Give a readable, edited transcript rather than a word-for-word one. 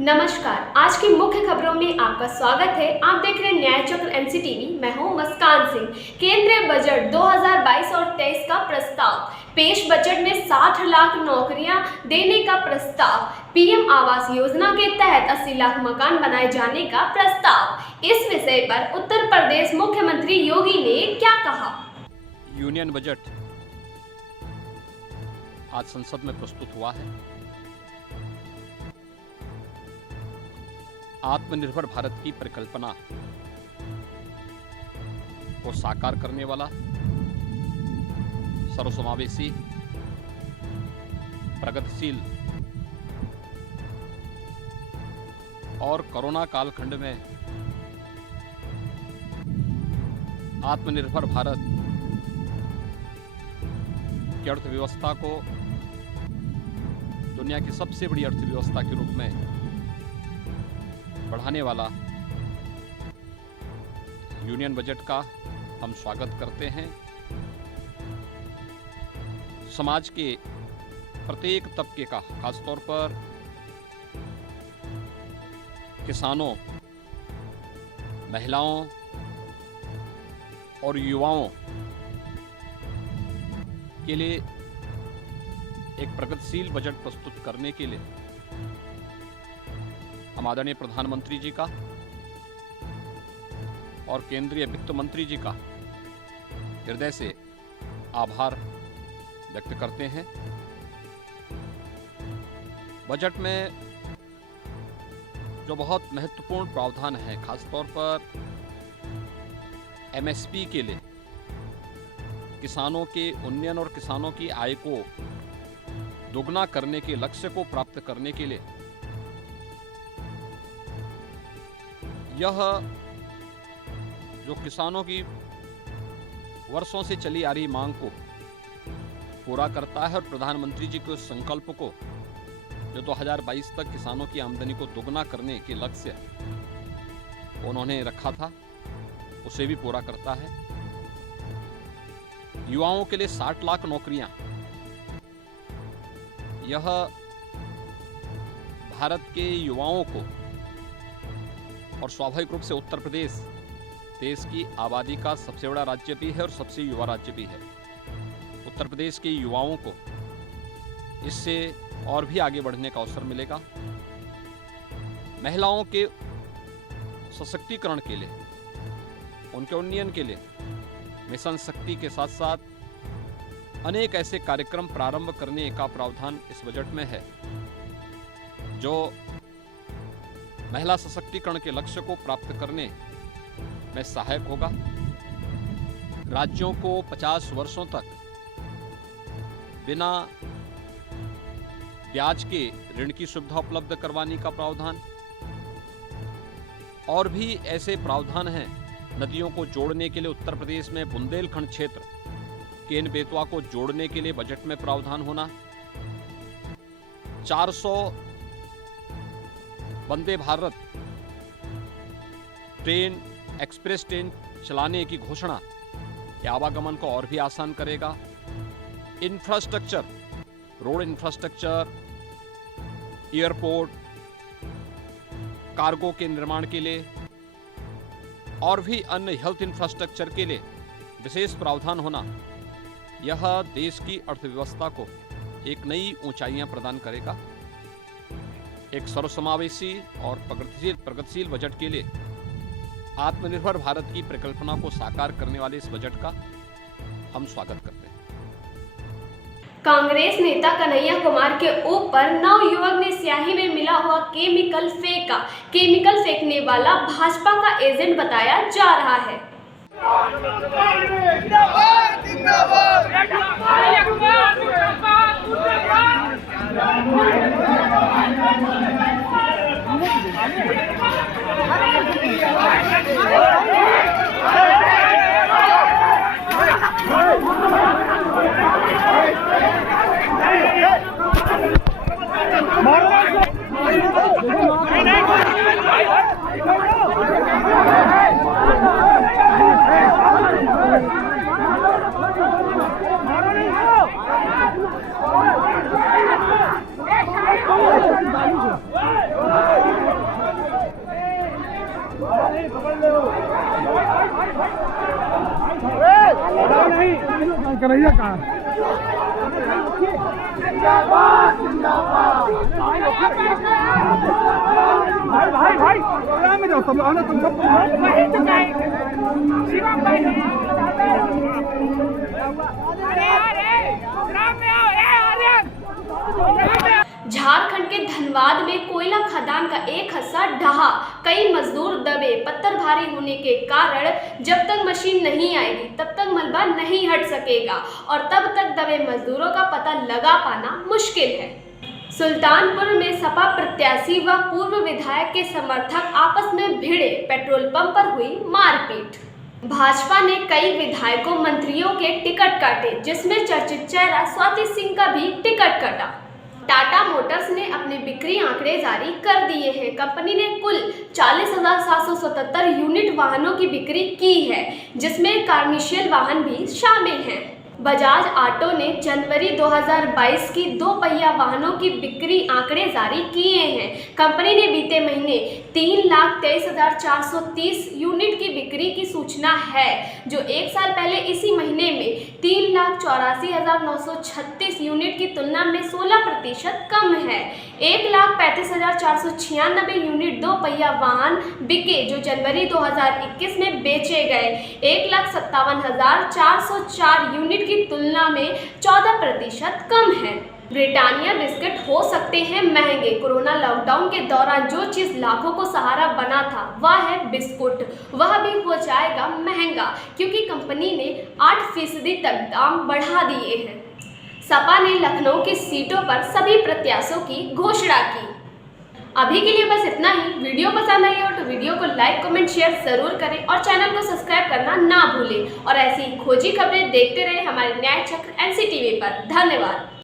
नमस्कार। आज की मुख्य खबरों में आपका स्वागत है। आप देख रहे हैं न्याय चक्र एनसीटीवी। मैं हूं मुस्कान सिंह। केंद्रीय बजट 2022 और 23 का प्रस्ताव पेश। बजट में 60 लाख नौकरियां देने का प्रस्ताव। पीएम आवास योजना के तहत 80 लाख मकान बनाए जाने का प्रस्ताव। इस विषय पर उत्तर प्रदेश मुख्यमंत्री योगी ने क्या कहा? यूनियन बजट आज संसद में प्रस्तुत हुआ है। आत्मनिर्भर भारत की परिकल्पना को साकार करने वाला सर्वसमावेशी, प्रगतिशील और कोरोना कालखंड में आत्मनिर्भर भारत की अर्थव्यवस्था को दुनिया की सबसे बड़ी अर्थव्यवस्था के रूप में बढ़ाने वाला यूनियन बजट का हम स्वागत करते हैं। समाज के प्रत्येक तबके का, खासतौर पर किसानों, महिलाओं और युवाओं के लिए एक प्रगतिशील बजट प्रस्तुत करने के लिए हम आदरणीय प्रधानमंत्री जी का और केंद्रीय वित्त मंत्री जी का हृदय से आभार व्यक्त करते हैं। बजट में जो बहुत महत्वपूर्ण प्रावधान है, खासतौर पर एमएसपी के लिए, किसानों के उन्नयन और किसानों की आय को दोगुना करने के लक्ष्य को प्राप्त करने के लिए यह जो किसानों की वर्षों से चली आ रही मांग को पूरा करता है और प्रधानमंत्री जी के उस संकल्प को जो 2022 तक किसानों की आमदनी को दोगुना करने के लक्ष्य उन्होंने रखा था, उसे भी पूरा करता है। युवाओं के लिए 60 लाख नौकरियां, यह भारत के युवाओं को, और स्वाभाविक रूप से उत्तर प्रदेश देश की आबादी का सबसे बड़ा राज्य भी है और सबसे युवा राज्य भी है। उत्तर प्रदेश के युवाओं को इससे और भी आगे बढ़ने का अवसर मिलेगा। महिलाओं के सशक्तिकरण के लिए, उनके उन्नयन के लिए मिशन शक्ति के साथ साथ अनेक ऐसे कार्यक्रम प्रारंभ करने का प्रावधान इस बजट में है जो महिला सशक्तिकरण के लक्ष्य को प्राप्त करने में सहायक होगा। राज्यों को 50 वर्षों तक बिना ब्याज के ऋण की सुविधा उपलब्ध करवाने का प्रावधान, और भी ऐसे प्रावधान हैं। नदियों को जोड़ने के लिए उत्तर प्रदेश में बुंदेलखंड क्षेत्र, केन बेतवा को जोड़ने के लिए बजट में प्रावधान होना, 400 Vande Bharat train, express train चलाने की घोषणा, यह आवागमन को और भी आसान करेगा। Infrastructure, road infrastructure, airport, cargo के निर्माण के लिए और भी अन्य हेल्थ इंफ्रास्ट्रक्चर के लिए विशेष प्रावधान होना, यह देश की अर्थव्यवस्था को एक नई ऊंचाइयां प्रदान करेगा। एक सर्वसमावेशी और प्रगतिशील बजट के लिए आत्मनिर्भर भारत की परिकल्पना को साकार करने वाले इस बजट का हम स्वागत करते हैं। कांग्रेस नेता कन्हैया कुमार के ऊपर नवयुवक ने स्याही में मिला हुआ केमिकल फेंका। केमिकल फेंकने वाला भाजपा का एजेंट बताया जा रहा है। मारो कन्हैया कहाँ भाई भाई भाई प्रोग्राम में जाओ सब लोग तुम सब वही तो शिवम भाई झारखंड के धनबाद में कोयला खदान का एक हिस्सा ढहा, कई मजदूर दबे। पत्थर भारी होने के कारण जब तक मशीन नहीं आएगी तब तक मलबा नहीं हट सकेगा और तब तक दबे मजदूरों का पता लगा पाना मुश्किल है। सुल्तानपुर में सपा प्रत्याशी व पूर्व विधायक के समर्थक आपस में भिड़े, पेट्रोल पंप पर हुई मारपीट। भाजपा ने कई विधायकों मंत्रियों के टिकट काटे, जिसमें चर्चित चेहरा स्वाति सिंह का भी टिकट कटा। टाटा मोटर्स ने अपने बिक्री आंकड़े जारी कर दिए हैं। कंपनी ने कुल 40,777 यूनिट वाहनों की बिक्री की है, जिसमें कमर्शियल वाहन भी शामिल हैं। बजाज ऑटो ने जनवरी 2022 की 2 पहिया वाहनों की बिक्री आंकड़े जारी किए हैं। कंपनी ने बीते महीने 3,23,430 यूनिट की बिक्री की सूचना है, जो एक साल पहले इसी महीने में 3,84,936 यूनिट की तुलना में 16% कम है। 1,35,496 यूनिट 2 पहिया वाहन बिके, जो जनवरी 2021 में बेचे गए। 1,57,404 यूनिट की तुलना में 14% कम है। ब्रिटानिया बिस्किट हो सकते हैं महंगे। कोरोना लॉकडाउन के दौरान जो चीज़ लाखों को सहारा बना था वह है बिस्कुट, वह भी हो जाएगा महंगा, क्योंकि कंपनी ने 8% तक दाम बढ़ा दिए हैं। सपा ने लखनऊ की सीटों पर सभी प्रत्याशियों की घोषणा की। अभी के लिए बस इतना ही। वीडियो पसंद आई हो तो वीडियो को लाइक, कमेंट, शेयर जरूर करें और चैनल को सब्सक्राइब करना ना भूलें। और ऐसी खोजी खबरें देखते रहे हमारे न्याय चक्र NCTV पर। धन्यवाद।